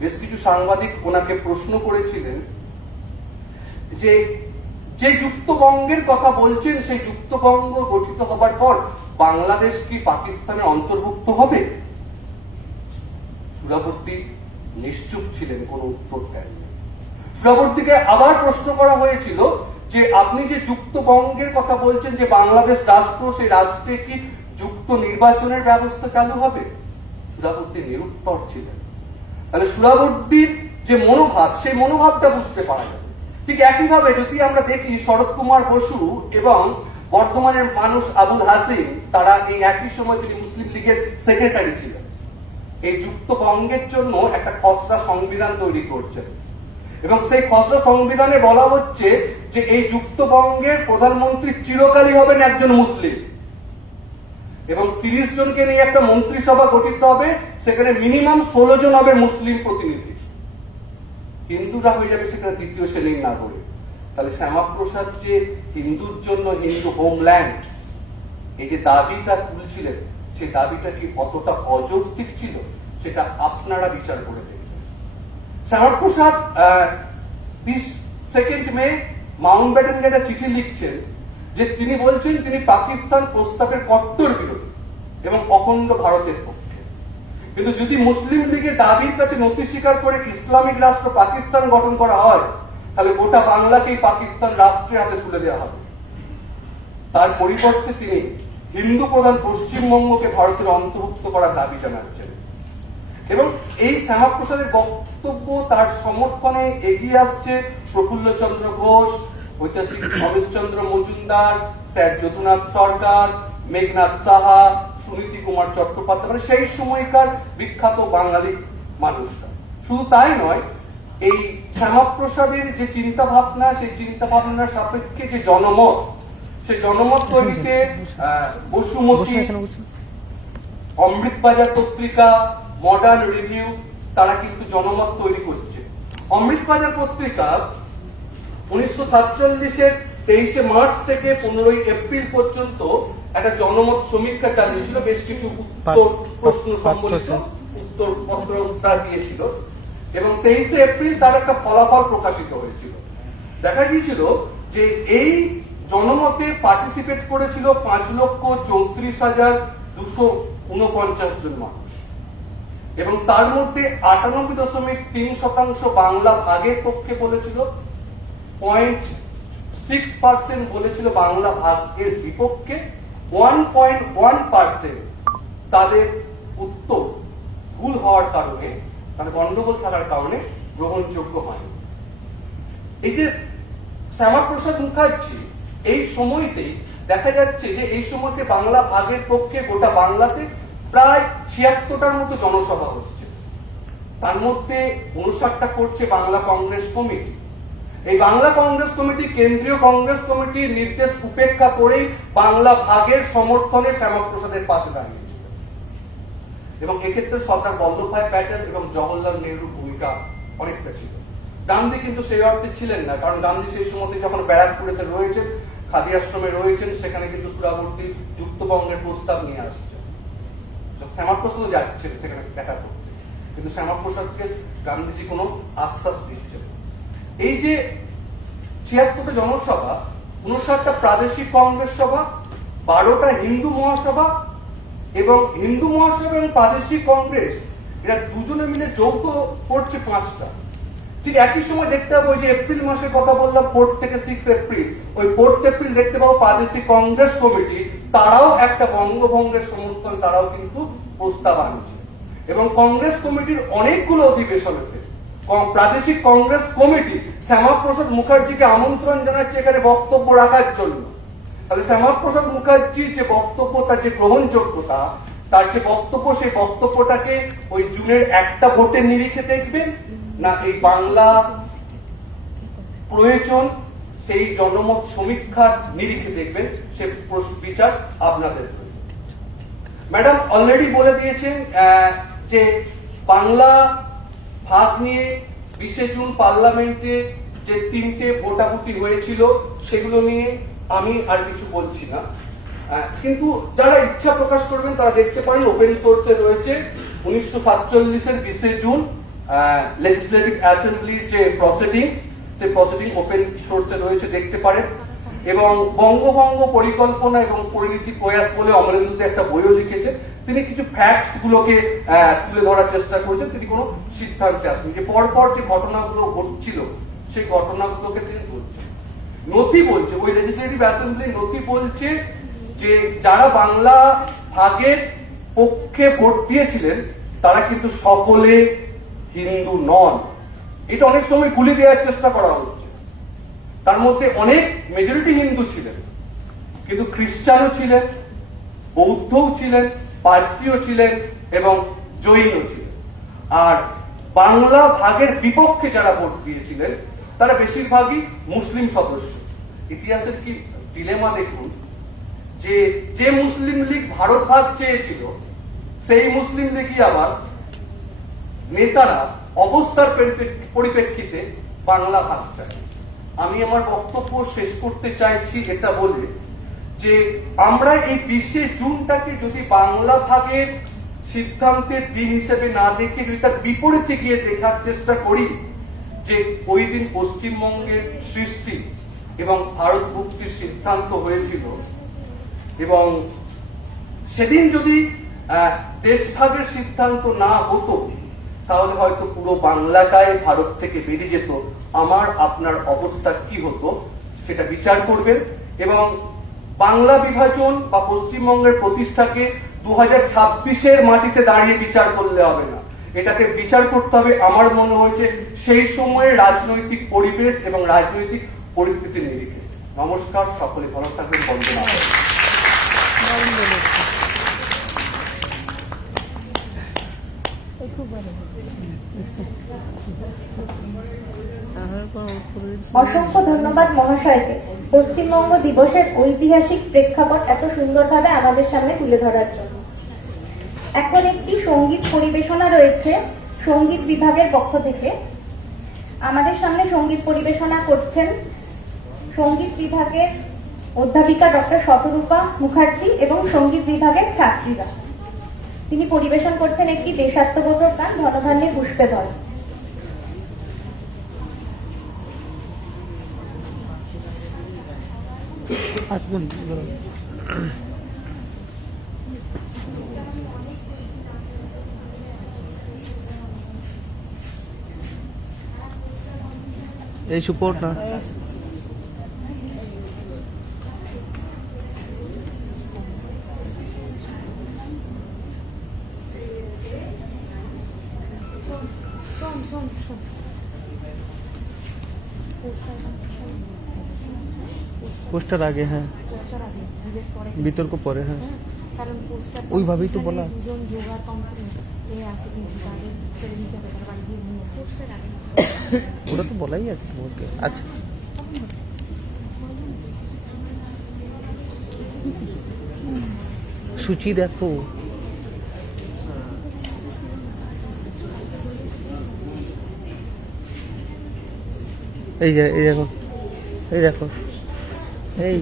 বেশ কিছু সাংবাদিক ওনাকে প্রশ্ন করেছিলেন যে যে যুক্তবঙ্গের কথা বলছেন, সেই যুক্তবঙ্গ গঠিত হবার পর বাংলাদেশ কি পাকিস্তানের অন্তর্ভুক্ত হবে? সুরাবর্তী নিশ্চুপ ছিলেন, কোন উত্তর দেননি। সুরাবর্তীকে আবার প্রশ্ন করা হয়েছিল যে আপনি যে যুক্তবঙ্গের কথা বলছেন, যে বাংলাদেশ রাষ্ট্র, সেই রাষ্ট্রে কি যুক্ত নির্বাচনের ব্যবস্থা চালু হবে? সুরাবর্তী নিরুত্তর ছিলেন। তাহলে সুরাবর্তীর যে মনোভাব, সেই মনোভাবটা বুঝতে পারা যাবে। ঠিক একইভাবে যদি আমরা দেখি শরৎ কুমার বসু এবং বর্ধমানের মানুষ আবুল হাসিম, তারা এই একই সময় তিনি মুসলিম লীগের সেক্রেটারি ছিলেন, এই যুক্তবঙ্গের জন্য একটা খসড়া সংবিধান তৈরি করছেন। এবং সেই খসড়া সংবিধানে বলা হচ্ছে যে এই যুক্তবঙ্গের প্রধানমন্ত্রী চিরকালই হবেন একজন মুসলিম, এবং 30 জনকে নিয়ে একটা মন্ত্রিসভা গঠিত হবে, সেখানে মিনিমাম 16 জন হবে মুসলিম প্রতিনিধি। হিন্দুরা হয়ে যাবে সেখানে দ্বিতীয় শ্রেণীর নাগরিক। তাহলে শ্যামাপ্রসাদ যে হিন্দুর জন্য হিন্দু হোমল্যান্ড, এই যে দাবিটা তুলছিলেন, সেই দাবিটা কি কতটা অযৌক্তিক ছিল, সেটা আপনারা বিচার করে দেখবেন। শ্যামাপ্রসাদ 22 মে মাউন্টব্যাটেনকে একটা চিঠি লিখছেন, যে তিনি বলছেন তিনি পাকিস্তান প্রস্তাবের কট্টর বিরোধী এবং অখণ্ড ভারতের পক্ষে। কিন্তু যদি মুসলিম লীগের দাবির কাছে নথি স্বীকার করে ইসলামিক রাষ্ট্র পাকিস্তান গঠন করা হয়, তাহলে গোটা বাংলাকেই পাকিস্তান রাষ্ট্রের হাতে তুলে দেওয়া হবে। তার পরিবর্তে তিনি হিন্দু প্রধান পশ্চিমবঙ্গকে ভারতের অন্তর্ভুক্ত করার দাবি জানাচ্ছেন। এবং এই শ্যামাপ্রসাদের বক্তব্য, তার সমর্থনে এগিয়ে আসছে প্রফুল্ল চন্দ্র ঘোষ, ঐতিহাসিক অমেশচন্দ্র মজুমদার, স্যার যদুনাথ সরকার, মেঘনাথ সাহা, সুনীতি কুমার চট্টোপাধ্যায়, মানে সেই সময়কার বিখ্যাত বাঙালি মানুষরা। শুধু তাই নয়, এই শ্যামাপ্রসাদের যে চিন্তা ভাবনা, সেই চিন্তা ভাবনার সাপেক্ষে যে জনমত, সেই জনমত তৈরিতে বসুমতী, অমৃতবাজার পত্রিকা, মডার্ন রিভিউ, তারা কিন্তু জনমত তৈরি করছে। অমৃতবাজার পত্রিকা 1947-এর 23 মার্চ থেকে 15 এপ্রিল পর্যন্ত একটা জনমত সমীক্ষা চালিয়েছিল, বেশ কিছু উত্তর প্রশ্ন সম্বলিত উত্তরপত্র দিয়েছিল, এবং 23 এপ্রিল তার একটা ফলাফল প্রকাশিত হয়েছিল। দেখা গিয়েছিল যে এই জনমতে পার্টিসিপেট করেছিল 5,34,249 জন মানুষ, এবং তার মধ্যে 98.3% বাংলা ভাগের পক্ষে বলেছিল, 0.6% বলেছিল বাংলা ভাগের বিপক্ষে, 1.1% তাদের উত্তর ভুল হওয়ার কারণে, মানে গন্ডগোল থাকার কারণে গ্রহণযোগ্য হয়নি। এই যে শ্যামাপ্রসাদ মুখার্জি, এই সময়তেই দেখা যাচ্ছে যে এই সময়তে বাংলা ভাগের পক্ষে গোটা বাংলাতে প্রায় 76টার মতো জনসভা হচ্ছে। তার মধ্যে 59টা করছে বাংলা কংগ্রেস কমিটি। এই বাংলা কংগ্রেস কমিটি কেন্দ্রীয় কংগ্রেস কমিটির নির্দেশ উপেক্ষা করেই বাংলা ভাগের সমর্থনে শ্যামাপ্রসাদের পাশে দাঁড়িয়েছিল, এবং এক্ষেত্রে সর্দার বল্লভভাই প্যাটেল এবং জওহরলাল নেহরুর ভূমিকা অনেকটা ছিল। গান্ধী কিন্তু সেই অর্থে ছিলেন না, কারণ গান্ধী সেই সময়তে যখন ব্যারাকপুরেতে রয়েছেন, খাদি আশ্রমে রয়েছেন, সেখানে কিন্তু সুরাবর্তী যুক্তবঙ্গের প্রস্তাব নিয়ে আসছে। শ্যামাপ্রসাদও যাচ্ছেন সেখানে দেখা করতে, কিন্তু শ্যামাপ্রসাদকে গান্ধীজি কোনো আশ্বাস দিচ্ছেন। এই যে 76টা জনসভা, 59টা প্রাদেশিক কংগ্রেস সভা, 12টা হিন্দু মহাসভা, এবং হিন্দু মহাসভা এবং প্রাদেশিক কংগ্রেস এরা দুজনে মিলে যৌথ করছে 5টা। ঠিক একই সময় দেখতে পাবো, ওই যে এপ্রিল মাসের কথা বললাম, 4 থেকে 6 এপ্রিল, ওই 4 এপ্রিল দেখতে পাবো প্রাদেশিক কংগ্রেস কমিটি তারাও একটা বঙ্গভঙ্গের সমর্থন, তারাও কিন্তু প্রস্তাব আনছে। এবং কংগ্রেস কমিটির অনেকগুলো অধিবেশনেতে প্রাদেশিক কংগ্রেস কমিটি শ্যামাপ্রসাদ মুখার্জিকে আমন্ত্রণ জানাচ্ছে এখানে বক্তব্য রাখার জন্য। তাহলে শ্যামাপ্রসাদ মুখার্জির যে বক্তব্য, তার যে গ্রহণযোগ্যতা, তার যে বক্তব্য, সেই বক্তব্যটাকে ওই জুনের একটা ভোটের নিরিখে দেখবেন, না এই বাংলা প্রয়োজন সেই জনমত সমীক্ষার নিরিখে দেখবেন, সে বিচার আপনাদের। ম্যাডাম অলরেডি বলে দিয়েছেন যে বাংলা ভাগ নিয়ে 20 জুন পার্লামেন্টে যে 3টে ভোটাভুটি হয়েছিল, সেগুলো নিয়ে আমি আর কিছু বলছি না। কিন্তু যারা ইচ্ছা প্রকাশ করবেন তারা দেখতে পারেন, ওপেন সোর্সে রয়েছে 1947-এর 20 জুন লেজিসলেটিভ অ্যাসেম্বলির যে প্রসিডিংস, সেই প্রসিডিং ওপেন সোর্সে রয়েছে, দেখতে পারেন। এবং বঙ্গভঙ্গ পরিকল্পনা এবং পরিণতি প্রয়াস বলে অমরেন্দ্র একটা বইও লিখেছে। তিনি কিছু ফ্যাক্টস গুলোকে তুলে ধরার চেষ্টা করেছেন, তিনি কোনো সিদ্ধান্তে আসেন যে পরপর যে ঘটনাগুলো ঘটছিল সেই ঘটনাগুলোকে তিনি বলছেন। নথি বলছে, ওই লেজিসলেটিভ অ্যাসেম্বলি নথি বলছে যে যারা বাংলা ভাগের পক্ষে ভোট দিয়েছিলেন তারা কিন্তু সকলে হিন্দু নন। এটা অনেক সময় গুলি দেওয়ার চেষ্টা করা হচ্ছে। তার মধ্যে অনেক মেজরিটি হিন্দু ছিলেন, কিন্তু খ্রিস্টানও ছিলেন, বৌদ্ধও ছিলেন, পার্সিও ছিলেন এবং জৈনও ছিলেন। আর বাংলা ভাগের বিপক্ষে যারা ভোট দিয়েছিলেন তারা বেশিরভাগই মুসলিম সদস্য। ইতিহাসের কি ডিলেমা দেখুন, যে যে মুসলিম লীগ ভারত ভাগ চেয়েছিল, সেই মুসলিম লীগই আবার নেতারা অবস্থার পরিপ্রেক্ষিতে বাংলা ভাগ চায়। আমি আমার বক্তব্য শেষ করতে চাইছি এটা বলে যে আমরা এই 20 জুনটাকে যদি বাংলা ভাগের সিদ্ধান্তের দিন হিসেবে না দেখে যদি তার বিপরীতে গিয়ে দেখার চেষ্টা করি, যে ওই দিন পশ্চিমবঙ্গের সৃষ্টি এবং ভারত মুক্তির সিদ্ধান্ত হয়েছিল, এবং সেদিন যদি দেশভাগের সিদ্ধান্ত না হতো তাহলে হয়তো পুরো বাংলাটাই ভারত থেকে বেরিয়ে যেত, আমার আপনার অবস্থা কি হতো সেটা বিচার করবেন। এবং বাংলা বিভাজন বা পশ্চিমবঙ্গের প্রতিষ্ঠাকে 2026-এর মাটিতে দাঁড়িয়ে বিচার করলে হবে না, এটাকে বিচার করতে হবে আমার মনে হয়েছে সেই সময়ের রাজনৈতিক পরিবেশ এবং রাজনৈতিক পরিস্থিতির নিরিখে। নমস্কার, সকলে ভালো থাকবেন, বন্দনা। অসংখ্য ধন্যবাদ মহাশয়কে পশ্চিমবঙ্গ দিবসের ঐতিহাসিক প্রেক্ষাপট এত সুন্দরভাবে আমাদের সামনে তুলে ধরার জন্য। এখন একটি সঙ্গীত পরিবেশনা রয়েছে সঙ্গীত বিভাগের পক্ষ থেকে। আমাদের সামনে সঙ্গীত পরিবেশনা করছেন সঙ্গীত বিভাগের অধ্যাপিকা ডক্টর শতরূপা মুখার্জি এবং সঙ্গীত বিভাগের ছাত্রীরা। তিনি পরিবেশন করছেন একটি দেশাত্মবোধক গান, ধনধান্যে পুষ্পে ধর। আসবেন এই সুপোর্ট না শোন শোন শোন পোস্টার আগে, হ্যাঁ পোস্টার আছে জিজ্ঞেস পরে বিতর্ক পরে, হ্যাঁ কারণ পোস্টার ওইভাবেই তো বলা। দুজন যোগার কোম্পানি আছে কিন্তু তাদের ছেড়ে দিতে হবে, তারা বাড়ি দিয়ে নিয়ে পোস্টার আগে ওটা তো বলাই আছে তোমাকে। আচ্ছা সূচি দেখো, এই যে এই দেখো, এই দেখো, এই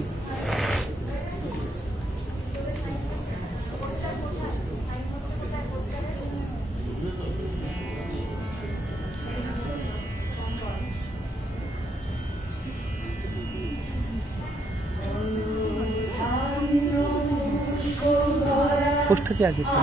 পোস্টটা কি আগে ছিল?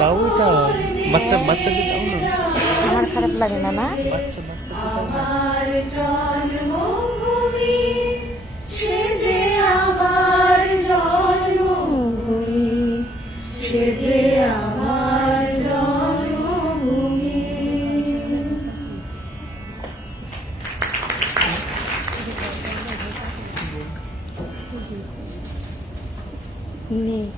দাও এটা, বাচ্চাকে দাও না, আমার খারাপ লাগে না না বাচ্চাকে দাও না।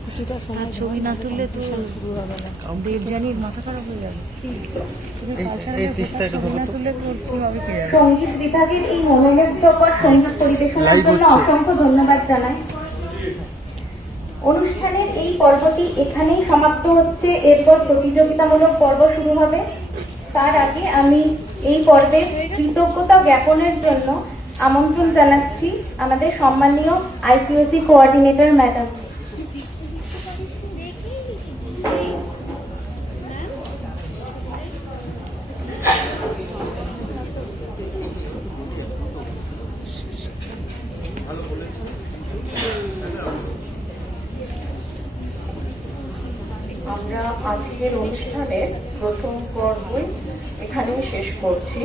কিছুটা সময় ছবি না তুললে তো শুরু হবে না, দেবযানীর মাথা খারাপ হয়ে যাবে। এই তিস্তা একটু ধরো তো। সঙ্গীত বিভাগের এই মনোমুগ্ধকর সঙ্গীত পরিবেশনার Live জন্য হচ্ছে। অসংখ্য ধন্যবাদ জানাই। অনুষ্ঠানের এই পর্বটি এখানেই সমাপ্ত হচ্ছে, এরপর প্রতিযোগিতামূলক পর্ব শুরু হবে। তার আগে আমি এই পর্বের কৃতজ্ঞতা জ্ঞাপনের জন্য আমন্ত্রণ জানাচ্ছি আমাদের সম্মানীয় আইকিউসি কোঅর্ডিনেটর ম্যাডাম। আমরা আজকের অনুষ্ঠানের প্রথম পর্বই এখানেই শেষ করছি।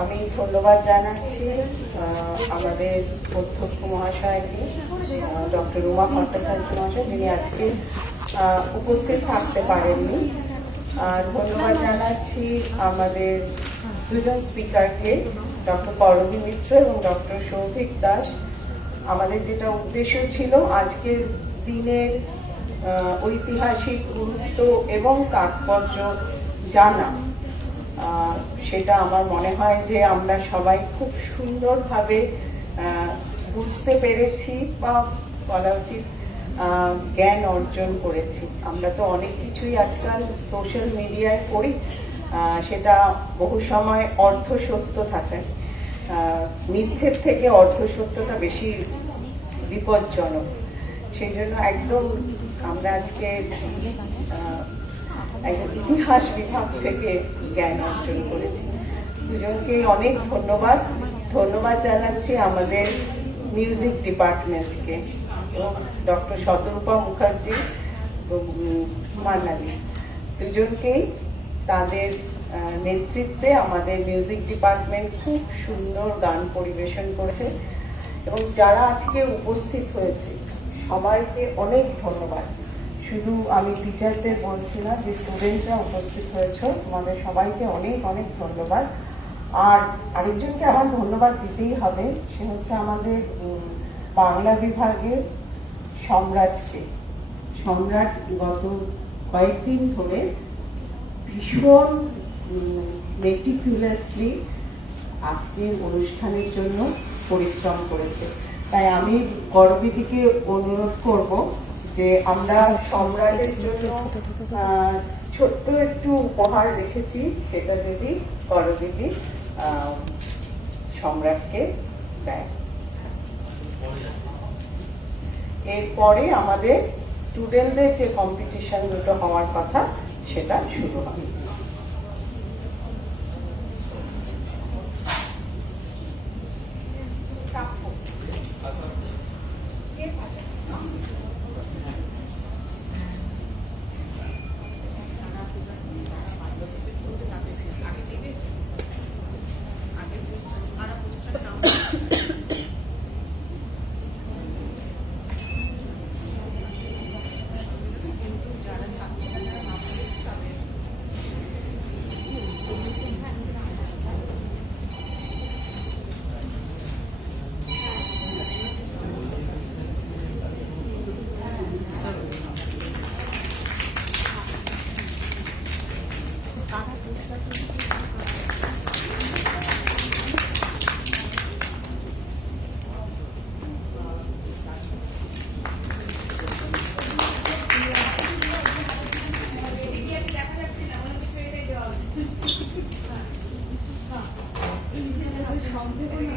আমি ধন্যবাদ জানাচ্ছি আমাদের অধ্যক্ষ মহাশয়কে, ডক্টর রুমা ভট্টাচার্য মহাশয়, যিনি আজকে উপস্থিত থাকতে পারেননি। আর ধন্যবাদ জানাচ্ছি আমাদের দুজন স্পিকারকে, ডক্টর করবী মিত্র এবং ডক্টর সৌভিক দাস। আমাদের যেটা উদ্দেশ্য ছিল আজকের দিনের ঐতিহাসিক গুরুত্ব এবং তাৎপর্য জানা, সেটা আমার মনে হয় যে আমরা সবাই খুব সুন্দরভাবে বুঝতে পেরেছি, বা বলা উচিত জ্ঞান অর্জন করেছি। আমরা তো অনেক কিছুই আজকাল সোশ্যাল মিডিয়ায় করি, সেটা বহু সময় অর্ধসত্য থাকে, মিথ্যের থেকে অর্ধসত্যটা বেশি বিপজ্জনক। সেই জন্য একদম আমরা আজকে একদম ইতিহাস বিভাগ থেকে জ্ঞান অর্জন করেছি। দুজনকে অনেক ধন্যবাদ জানাচ্ছি আমাদের মিউজিক ডিপার্টমেন্টকে এবং ডক্টর শতরূপা মুখার্জি মান্নালি দুজনকেই। তাদের নেতৃত্বে আমাদের মিউজিক ডিপার্টমেন্ট খুব সুন্দর গান পরিবেশন করেছে এবং যারা আজকে উপস্থিত হয়েছে সবাইকে অনেক ধন্যবাদ। শুধু আমি টিচারদের বলছি না, যে স্টুডেন্টরা উপস্থিত হয়েছে তোমাদের সবাইকে অনেক অনেক ধন্যবাদ। আর আরেকজনকে আমার ধন্যবাদ দিতেই হবে, সে হচ্ছে আমাদের বাংলা বিভাগের সম্রাটকে। সম্রাট গত কয়েকদিন ধরে ভীষণ মেটিকুলাসলি আজকের অনুষ্ঠানের জন্য পরিশ্রম করেছে। তাই আমি করবিদিকে অনুরোধ করব যে আমরা সম্রাটের জন্য ছোট্ট একটু উপহার রেখেছি, সেটা যদি করবিদি সম্রাটকে দেয়। এরপরে আমাদের স্টুডেন্টদের যে কম্পিটিশন দুটো হওয়ার কথা সেটা শুরু হবে। সম্পূর্ণ